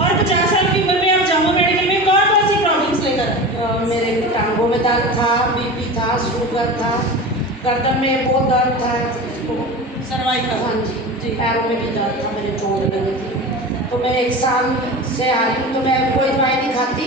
और 50 साल की उम्र में आप जामो मेडिकल में कौन कौन सी प्रॉब्लम्स लेकर? मेरे टांगों में दर्द था, बीपी था, शुगर था, गर्दन में बहुत दर्द था, सर्वाइकल। हाँ जी, पैरों में भी दर्द था, मेरे चोट लगी थी। तो मैं 1 साल से आ रही हूँ, तो मैं कोई दवाई नहीं खाती।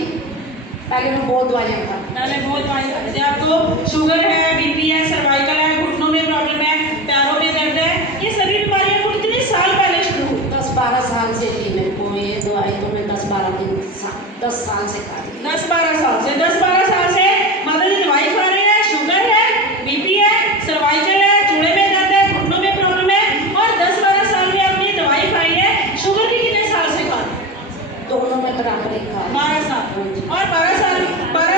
पहले मैं बहुत दवाइयाँ खाती। पहले बहुत दवाई खाती थी। आपको शुगर है, बीपी है, सर्वाइकल है, घुटनों में प्रॉब्लम है, पैरों में दर्द है, ये सभी बीमारियाँ आपको कितने साल पहले शुरू हुई? 10-12 साल से थी मेरे को ये दवाई, तो मैं 10 साल से खा रही। 10-12 साल से 10-12 साल से माता जी दवाई खा रहे हैं। शुगर है, बीपी है, सर्वाइकल है, चूड़े में दर्द है, घुटनों में प्रॉब्लम है, और 10-12 साल में आपने दवाई खाई है। शुगर की कितने साल से खा रहे हैं? दोनों में बराबर ही खा। 12 साल। और 12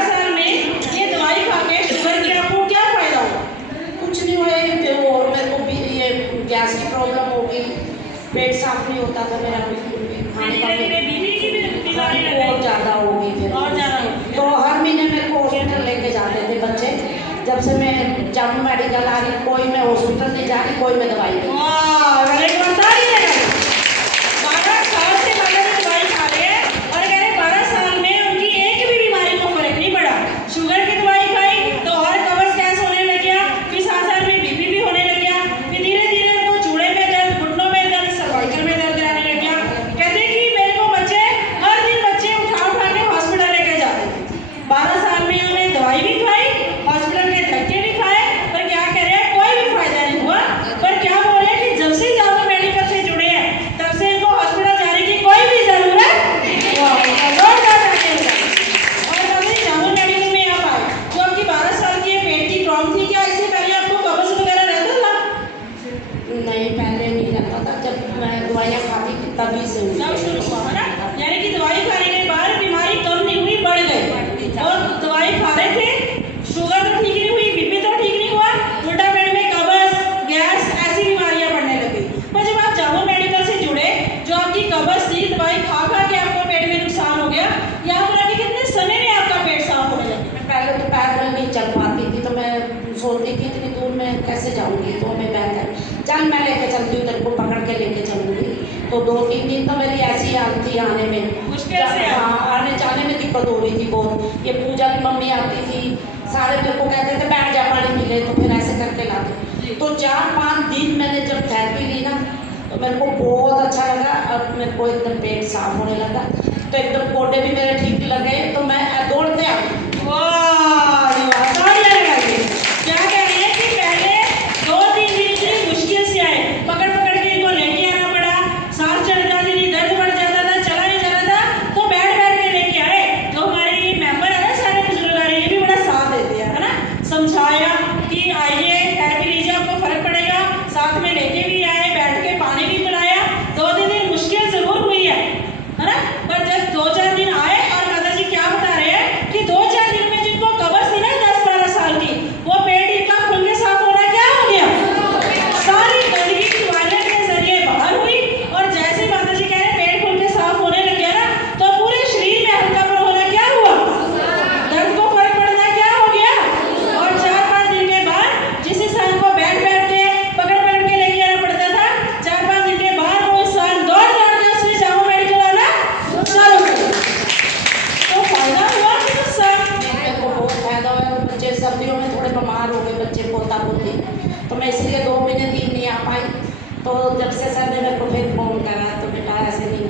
साल में ये दवाई खा के शुगर की आपको क्या फायदा हुआ? कुछ नहीं हुआ, और मेरे को भी ये गैस की प्रॉब्लम हो गई, पेट साफ नहीं होता था मेरा बिल्कुल भी, खाने का बीपी की भी बीमारी लग गई? और ज़्यादा हो गई फिर, और ज़्यादा हो गई। तो हर महीने मेरे को हॉस्पिटल लेके जाते थे बच्चे। जब से मैं जामो मेडिकल आ रही, कोई मैं हॉस्पिटल नहीं जा रही, कोई मैं दवाई नहीं। वाह, वेरी गुड, ताली बजाइए। 12 साल से माता जी दवाई खा रहे हैं और कह रहे 12 साल में उनकी एक भी बीमारी को फर्क नहीं पड़ा। शुगर की दवाई खाई तो और कब्ज गैस होने लग गया, फिर साथ में बीपी भी होने लग गया, फिर धीरे धीरे उनको चूड़े में दर्द, घुटनों में दर्द, सर्वाइकल में दर्द रहने लग गया। कहते कि मेरे को बच्चे हर दिन बच्चे उठा उठा के हॉस्पिटल लेके जाते थे। 12 साल में उन्होंने दवाई भी खाई, हॉस्पिटल के धक्के भी खाए, पर क्या कह रहे हैं, कोई भी फायदा नहीं हुआ। पर क्या बोल रहे हैं कि जब से जामो मेडिकल से जुड़े हैं तब से इनको हॉस्पिटल जाने की कोई भी जरूरत नहीं। और अभी जामो मेडिकल में आप आए, जो आपकी 12 साल की पेट की प्रॉब्लम थी, क्या इससे पहले आपको कब्ज वगैरह रहता था? नहीं, पहले नहीं रहता था, जब मैं दवाइयाँ खाती थी तभी से तब शुरू हुआ है ना, यानी कि दवाई खाने के बाद बीमारी कम नहीं हुई, बढ़ गई। और दवाई खा रहे थे, शुगर तो ठीक नहीं हुई, बीपी तो ठीक नहीं हुआ, उल्टा पेट में कब्ज, गैस, ऐसी बीमारियां बढ़ने लगी। पर जब आप जामो मेडिकल से जुड़े, जो आपकी कब्ज थी, दवाई खा खा के आपको पेट में नुकसान हो गया, यहाँ पर आके कितने समय में आपका पेट साफ होने लगा? मैं पहले तो पैर में नहीं चल पाती थी, तो मैं सोचती थी इतनी दूर में कैसे जाऊंगी, तो मैं बेहतर चल मैं लेके चलती हूँ, तेरे को पकड़ के लेके चलूंगी। तो 2-3 दिन तो मेरी ऐसी हालत थी आने में, मुश्किल से हाँ, आने जाने में दिक्कत हो रही थी बहुत। ये पूजा की मम्मी आती थी, सारे मेरे को कहते थे बैठ जा, पानी पी ले, तो फिर ऐसे करके लाते। तो 4-5 दिन मैंने जब थेरेपी ली ना, तो मेरे को बहुत अच्छा लगा। अब मेरे को एकदम पेट साफ होने लगा, तो एकदम गोडे भी मेरे ठीक लगे, तो मैं दौड़ते आ गई। क्या कह रहे हैं कि पहले 2-3 दिन इतनी मुश्किल से आए, पकड़ पकड़ के इनको लेके आना पड़ा, सांस चढ़ जाती थी, दर्द बढ़ जाता था, चला नहीं जाता था, तो बैठ बैठ के लेके आए। जो हमारे मेंबर है ना, सारे बुजुर्ग आ रहे हैं, ये भी बड़ा साथ देते हैं, है ना, समझाया कि आइए थेरेपी लीजिए, आपको फर्क पड़ेगा, साथ में लेके भी आए, बैठ के पानी भी पिलाया। 2-3 दिन मुश्किल जरूर हुई है ना, पर जब 2-4 दिन आए, और माता जी क्या बता रहे हैं कि 2-4 दिन में जिनको कब्ज थी ना 10-12 साल की, वो पेट इनका खुल के साफ होना क्या हो गया, सारी गंदगी टॉयलेट के जरिए बाहर हुई। और जैसे माता जी कह रहे हैं पेट खुल के साफ होने लग गया ना, तो पूरे शरीर में हल्कापन होना क्या हुआ, दर्द को फर्क पड़ना क्या हो गया। और 4-5 दिन के बाद जिस इंसान को बैठ बैठ के पकड़ पकड़ के लेके आना पड़ता था, 4-5 दिन के बाद वो इंसान दौड़ दौड़ के उसने जामो मेडिकल आना चालू कर दिया। तो फायदा हुआ कि नुकसान? मेरे को बहुत फायदा हुआ। बच्चे सर्दियों में थोड़े बीमार हो गए, बच्चे पोता पोती, तो मैं इसलिए 2 महीने दिन नहीं आ पाई। तो जब से सर ने मेरे को फिर फोन करा, तो बेटा ऐसे नहीं,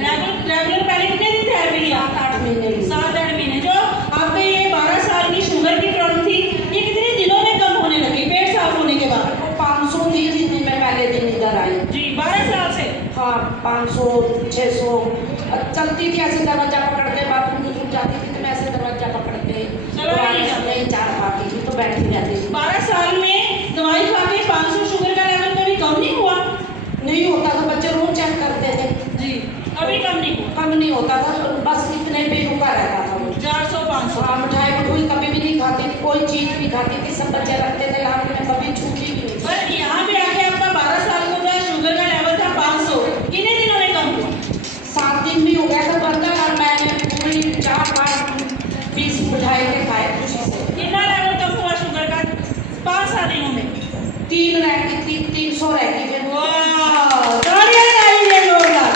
रेगुलर पहले कितने दिन थेरेपी लिया? 7-8 महीने ली। 7-8 महीने। जो आपके ये 12 साल की शुगर की प्रॉब्लम थी, ये कितने दिनों में कम होने लगी पेट साफ होने के बाद? 500 थी जिस दिन मैं पहले दिन इधर आई। जी, 12 साल से। हाँ, 500-600 चलती थी, ऐसे दरवाजा पकड़ते, बाथरूम में छूट जाती थी, तो मैं ऐसे दरवाजा पकड़ते चलो नहीं चार पाती थी, तो बैठी रहती थी। 12 साल में दवाई खा के 500 शुगर का लेवल कभी कम नहीं हुआ? नहीं होता था, बच्चे रोज चेक करते थे जी, कभी कम नहीं हुआ? कम नहीं होता था, बस इतने पे रुका रहता था वो। 400-500। हाँ, मिठाई मठोई कभी भी नहीं खाती थी, कोई चीज नहीं खाती थी, सब बच्चे रखते थे लाभ में, कभी छूटी भी नहीं। पर यहाँ पे आके आपका 12 साल का जो शुगर का लेवल था 500, कितने दिनों में कम हुआ? 7 दिन भी हो गया था बंदा, और मैंने पूरी 4-5-20 मिठाई के खाए खुशी से। कितना लेवल कम हुआ शुगर का 5-7 दिनों में? 3 रह गई, 300 रह गई फिर। वाह, तालियां लगाइए जोरदार।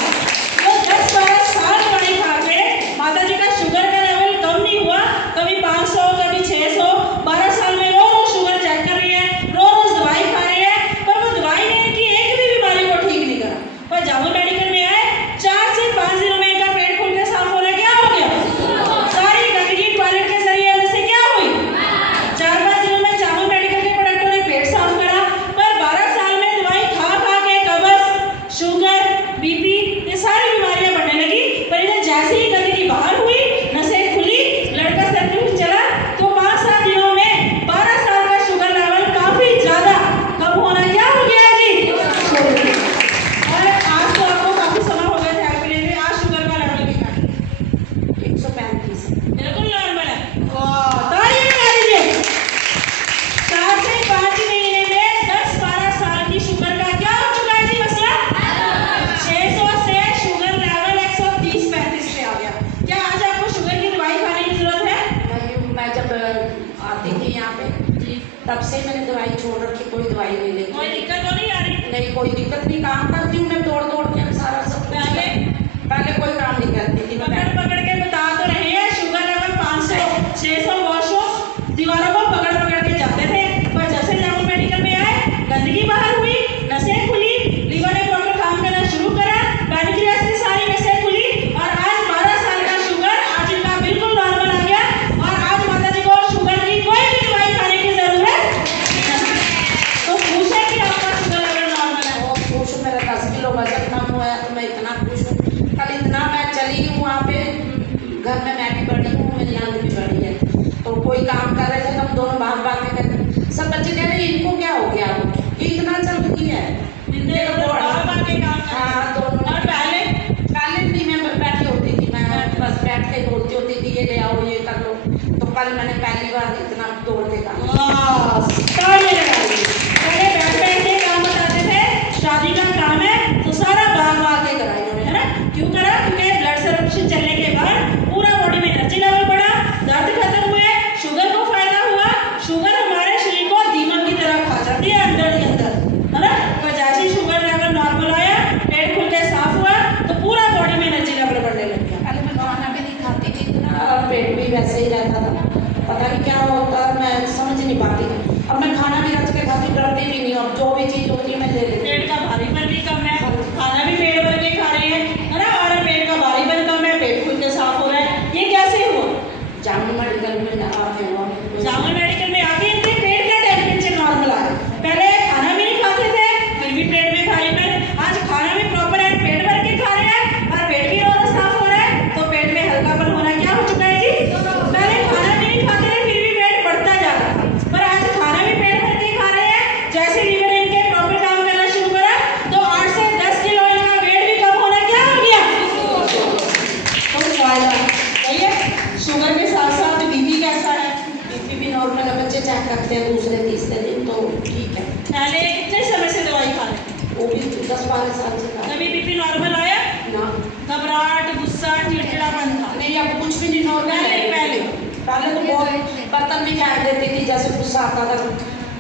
जो 10-12 साल दवाई खा से ही मैंने दवाई छोड़ रखी, कोई दवाई नहीं लेती। कोई दिक्कत तो नहीं आ रही? नहीं, कोई दिक्कत नहीं, काम करती हूँ मैं दौड़ दौड़ के सारा सब कुछ। पहले कोई काम नहीं करती थी पकड़ मैं। पकड़ के बता तो रहे हैं, शुगर लेवल 500 600 वॉशरूम दीवारों को पकड़ पकड़ के जाते थे, पर जैसे जामुन मेडिकल में आए, गंदगी बाहर हुई, नसें खुली, लीवर ने प्रॉपर काम करना शुरू करा, पैनक्रियास की सारी नसें खुली और आज 12 साल का शुगर आज इनका बिल्कुल नॉर्मल आ गया। और आज माता जी को शुगर की कोई भी दवाई खाने की जरूरत तो पूछे कि आपका शुगर लेवल नॉर्मल है। और खुश हूँ, मेरा 10 किलो वजन कम हुआ है तो मैं इतना खुश हूँ। कल इतना मैं चली हूँ वहाँ पे, घर में मैं भी बड़ी हूँ, मेरी नंद भी बड़ी है, तो कोई काम कर रहे थे तो हम दोनों भाग भाग के करते। सब बच्चे कह रहे हैं इनको क्या हो गया, ये इतना चल रही है। हाँ दोनों। और पहले नहीं, मैं बैठी होती थी, मैं बस बैठ के बोलती होती थी ये ले आओ ये कर लो। तो कल मैंने पहली बार इतना दौड़ के काम। पहले बैठ बैठ के काम बताते थे, शादी का काम है तो सारा भाग भाग के करा इन्होंने, है ना? क्यों करा? क्योंकि ब्लड सर्कुलेशन चलने के बाद पूरा बॉडी में एनर्जी लेवल बढ़ा, दर्द खत्म हुए, शुगर को फायदा हुआ। शुगर हमारे शरीर को दीमक की तरह खा जाती है अंदर ही अंदर, है ना? पर जैसे ही शुगर लेवल नॉर्मल आया, पेट खुल के साफ हुआ तो पूरा बॉडी में एनर्जी लेवल बढ़ने लग गया। पहले मैं खाना भी नहीं खाती थी इतना, और पेट भी वैसे ही रहता था, पता नहीं क्या होता है, मैं समझ नहीं पाती। अब मैं खाना भी रच के खाती, डरती भी नहीं, अब जो भी चीज़ होती है मैं ले लेती हूँ। पेट का भारीपन भी कम है, खाना भी पेट भर के खा रहे हैं, है ना? और पेट का भारीपन कम है, पेट खुल के साफ हो रहा है। ये कैसे हुआ? जामुन मेडिकल में आके हुआ। जामुन मेडिकल में आके इनके पेट का टेम्परेचर नॉर्मल आया। पहले खाना भी नहीं खाते थे, फिर भी पेट में भारीपन। आज खाना भी प्रॉपर है, पेट भर के खा रहे हैं और पेट भी रोज साफ हो रहा है, तो पेट में हल्कापन होना क्या हो चुका है जी? पहले खाना भी नहीं खाते थे, फिर भी पेट बढ़ता जा रहा है, पर आज खाना भी पेट भर के खा रहे हैं। जैसे लीवर इनके प्रॉपर काम करना शुरू करा तो 8 से 10 किलो इनका वेट भी कम होना क्या हो गया? तो फायदा सही है। शुगर के साथ साथ बीपी कैसा है? बीपी भी नॉर्मल है, बच्चे चेक करते हैं दूसरे तीसरे दिन, तो ठीक है। पहले कितने समय से दवाई खा रहे थे? वो भी 10-12 साल से खा। कभी बीपी नॉर्मल आया? ना, घबराहट, गुस्सा, चिड़चिड़ापन था? नहीं, अब कुछ भी नहीं नॉर्मल है। पहले तो बहुत बर्तन भी फेंक देती थी, जैसे गुस्सा आता था,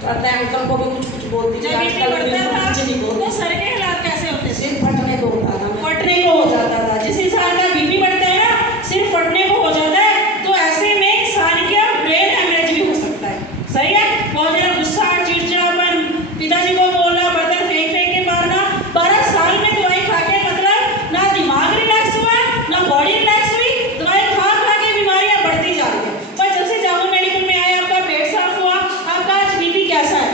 कहते हैं अंकल को भी कुछ बोलती थी। जब बीपी बढ़ता कुछ नहीं था बोलती, तो सर के हालात कैसे होते थे? सिर फटने को होता था। फटने को हो जाता था। जिस इंसान का बीपी बढ़ता है ना, सिर फटने को हो जाता है, तो ऐसे में इंसान का ब्रेन हैमरेज भी हो सकता है। सही है? बहुत ज्यादा गुस्सा, चिड़चिड़ापन, पिताजी को बोलना, बर्तन फेंक फेंक के मारना। 12 साल में दवाई खा के मतलब ना दिमाग रिलैक्स हुआ, ना बॉडी रिलैक्स हुई, दवाई खा खा के बीमारियां बढ़ती जा रही है। पर जब से जामुन मेडिकल में आए, आपका पेट साफ हुआ, आपका आज बीपी कैसा है?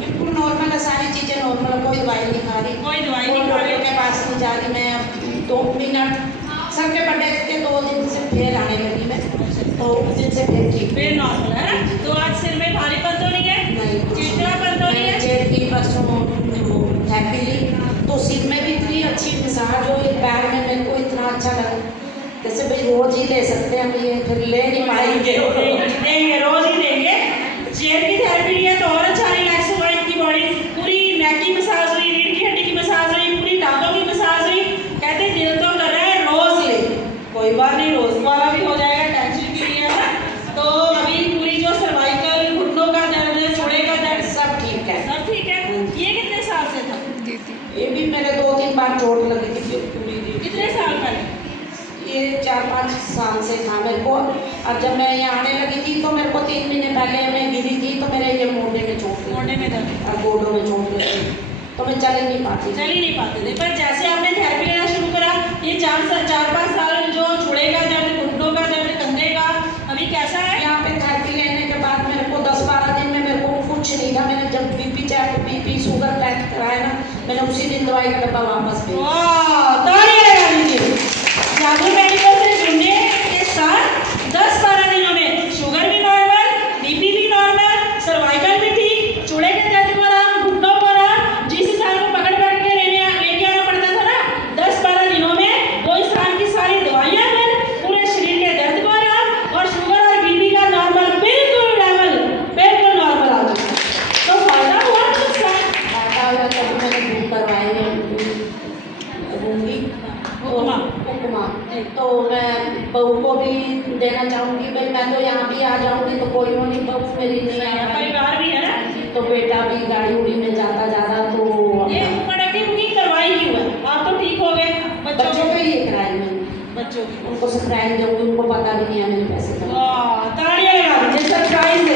बिल्कुल नॉर्मल है, सारी चीज़ें नॉर्मल है, कोई दवाई नहीं खा रही, कोई दवाई नहीं खा रही। डॉक्टर के पास नहीं जा रही मैं। 2 मिनट सर के बर्थडे के 2 दिन से फिर आने लगी मैं, तो उस दिन से फिर ठीक। फिर नॉर्मल है ना? तो आज सिर में भारीपन तो नहीं है? नहीं, चिड़चिड़ापन तो नहीं है? जेठ की परसों थैपी ली तो सिर में भी इतनी अच्छी मसाज हुई, पैर में मेरे को इतना अच्छा लगा, जैसे भाई रोज ही ले सकते हैं हम, ये फिर ले नहीं पाएंगे। देंगे, रोज ही देंगे। जेब की थेरेपी ली है तो और अच्छा रिलैक्स हुआ इनकी बॉडी। पूरी नेक की मसाज हुई, रीढ़ की हड्डी की मसाज हुई, पूरी टांगों की मसाज हुई। कहते दिल तो कर रहा है रोज ले, कोई बात नहीं, रोज वाला भी हो जाएगा, टेंशन के लिए है ना? तो अभी पूरी जो सर्वाइकल, घुटनों का दर्द, जोड़े का दर्द, सब ठीक है, सब ठीक है। ये कितने साल से था? ये भी मेरे 2-3 बार चोट लगी थी पूरी दी। कितने साल पहले? ये 4-5 साल से था मेरे को। और जब मैं यहाँ आने लगी थी तो मेरे को 3 महीने पहले मैं गिरी थी तो मेरे ये मोढे में चोट लगी, मोढे में दर्द और गोडों में चोट लगी, तो मैं चल ही नहीं पाती। चल ही नहीं पाते थे। पर जैसे आपने थेरेपी लेना शुरू करा, ये 4-5 साल जो छुड़े का दर्द, घुटनों का दर्द, कंधे का, अभी कैसा है? यहाँ पे थेरेपी लेने के बाद मेरे को 10-12 दिन में मेरे को कुछ नहीं था। मैंने जब BP check, BP sugar test कराया ना, मैंने उसी दिन दवाई का डब्बा वापस भेजा। वाह, तालियां लगा दीजिए। जामुन मेडिकल से जुड़ने के साथ 10-12 दिनों में शुगर भी नॉर्मल, बीपी भी नॉर्मल, सर्वाइकल भी ठीक, चूड़े के दर्द को आराम, घुटनों को आराम। जिस इंसान को पकड़ पकड़ के लेके आना पड़ता था ना, 10-12 दिनों में वो इंसान की सारी दवाइयां बंद, पूरे शरीर के दर्द को आराम, और शुगर और बीपी का नॉर्मल, बिल्कुल नॉर्मल आ गया। तो फायदा हुआ उसका। फायदा हुआ जब मैंने बुक करवाई है उपमा, तो मैं बहू को भी देना चाहूँगी। भाई मैं तो यहाँ भी आ जाऊँगी तो कोई नहीं, बहू मेरी नहीं आ रही। परिवार भी है ना? तो बेटा भी गाड़ी उड़ी में जाता ज़्यादा तो ये मड़ा की बुकिंग करवाई क्यों है? आप तो ठीक हो गए बच्चों के लिए कराई मैंने, बच्चों की। उनको सरप्राइज दूंगी, उनको पता भी नहीं है मेरे पैसे का। वाह, तालियां लगा दीजिए, सरप्राइज दे